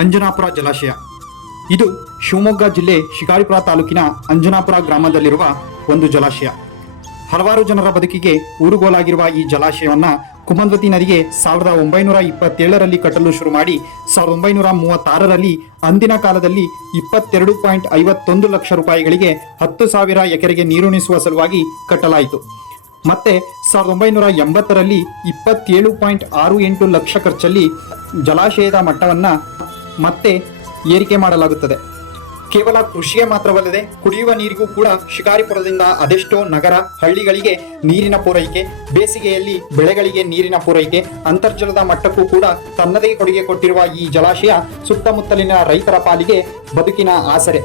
ಅಂಜನಾಪುರ ಜಲಾಶಯ. ಇದು ಶಿವಮೊಗ್ಗ ಜಿಲ್ಲೆ ಶಿಕಾರಿಪುರ ತಾಲೂಕಿನ ಅಂಜನಾಪುರ ಗ್ರಾಮದಲ್ಲಿರುವ ಒಂದು ಜಲಾಶಯ. ಹಲವಾರು ಜನರ ಬದುಕಿಗೆ ಊರುಗೋಲಾಗಿರುವ ಈ ಜಲಾಶಯವನ್ನು ಕುಮದ್ವತಿ ನದಿಗೆ 1927ರಲ್ಲಿ ಕಟ್ಟಲು ಶುರು ಮಾಡಿ 1936ರಲ್ಲಿ ಅಂದಿನ ಕಾಲದಲ್ಲಿ 22.51 ಲಕ್ಷ ರೂಪಾಯಿಗಳಿಗೆ 10,000 ಎಕರೆಗೆ ನೀರುಣಿಸುವ ಸಲುವಾಗಿ ಕಟ್ಟಲಾಯಿತು. ಮತ್ತೆ 1980ರಲ್ಲಿ 27.68 ಲಕ್ಷ ಖರ್ಚಲ್ಲಿ ಜಲಾಶಯದ ಮಟ್ಟವನ್ನು ಮತ್ತೆ ಏರಿಕೆ ಮಾಡಲಾಗುತ್ತದೆ. ಕೇವಲ ಕೃಷಿಯೇ ಮಾತ್ರವಲ್ಲದೆ ಕುಡಿಯುವ ನೀರಿಗೂ ಕೂಡ ಶಿಕಾರಿಪುರದಿಂದ ಅದೆಷ್ಟೋ ನಗರ ಹಳ್ಳಿಗಳಿಗೆ ನೀರಿನ ಪೂರೈಕೆ, ಬೇಸಿಗೆಯಲ್ಲಿ ಬೆಳೆಗಳಿಗೆ ನೀರಿನ ಪೂರೈಕೆ, ಅಂತರ್ಜಲದ ಮಟ್ಟಕ್ಕೂ ಕೂಡ ತನ್ನದೇ ಕೊಡುಗೆ ಕೊಟ್ಟಿರುವ ಈ ಜಲಾಶಯ ಸುತ್ತಮುತ್ತಲಿನ ರೈತರ ಪಾಲಿಗೆ ಬದುಕಿನ ಆಸರೆ.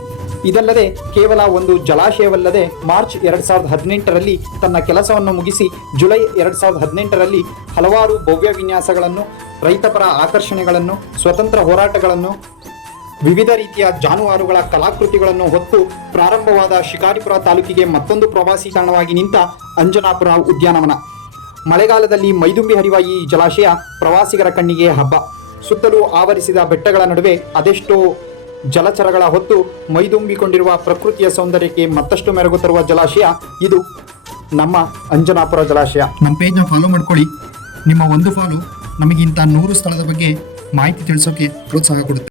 ಇದಲ್ಲದೆ ಕೇವಲ ಒಂದು ಜಲಾಶಯವಲ್ಲದೆ ಮಾರ್ಚ್ 2018ರಲ್ಲಿ ತನ್ನ ಕೆಲಸವನ್ನು ಮುಗಿಸಿ ಜುಲೈ 2018ರಲ್ಲಿ ಹಲವಾರು ಭವ್ಯ ವಿನ್ಯಾಸಗಳನ್ನು, ರೈತಪರ ಆಕರ್ಷಣೆಗಳನ್ನು, ಸ್ವತಂತ್ರ ಹೋರಾಟಗಳನ್ನು, ವಿವಿಧ ರೀತಿಯ ಜಾನುವಾರುಗಳ ಕಲಾಕೃತಿಗಳನ್ನು ಹೊತ್ತು ಪ್ರಾರಂಭವಾದ ಶಿಕಾರಿಪುರ ತಾಲೂಕಿಗೆ ಮತ್ತೊಂದು ಪ್ರವಾಸಿ ತಾಣವಾಗಿ ನಿಂತ ಅಂಜನಾಪುರ ಉದ್ಯಾನವನ. ಮಳೆಗಾಲದಲ್ಲಿ ಮೈದುಂಬಿ ಹರಿಯುವ ಈ ಜಲಾಶಯ ಪ್ರವಾಸಿಗರ ಕಣ್ಣಿಗೆ ಹಬ್ಬ. ಸುತ್ತಲೂ ಆವರಿಸಿದ ಬೆಟ್ಟಗಳ ನಡುವೆ ಅದೆಷ್ಟೋ ಜಲಚರಗಳ ಹೊತ್ತು ಮೈದುಂಬಿಕೊಂಡಿರುವ ಪ್ರಕೃತಿಯ ಸೌಂದರ್ಯಕ್ಕೆ ಮತ್ತಷ್ಟು ಮೆರುಗು ತರುವ ಜಲಾಶಯ ಇದು ನಮ್ಮ ಅಂಜನಾಪುರ ಜಲಾಶಯ. ನಮ್ಮ ಪೇಜ್ನ ಫಾಲೋ ಮಾಡ್ಕೊಳ್ಳಿ. ನಿಮ್ಮ ಒಂದು ಫಾಲೋ ನಮಗಿಂತ 100 ಸ್ಥಳದ ಬಗ್ಗೆ ಮಾಹಿತಿ ತಿಳಿಸೋಕೆ ಪ್ರೋತ್ಸಾಹ ಕೊಡುತ್ತೆ.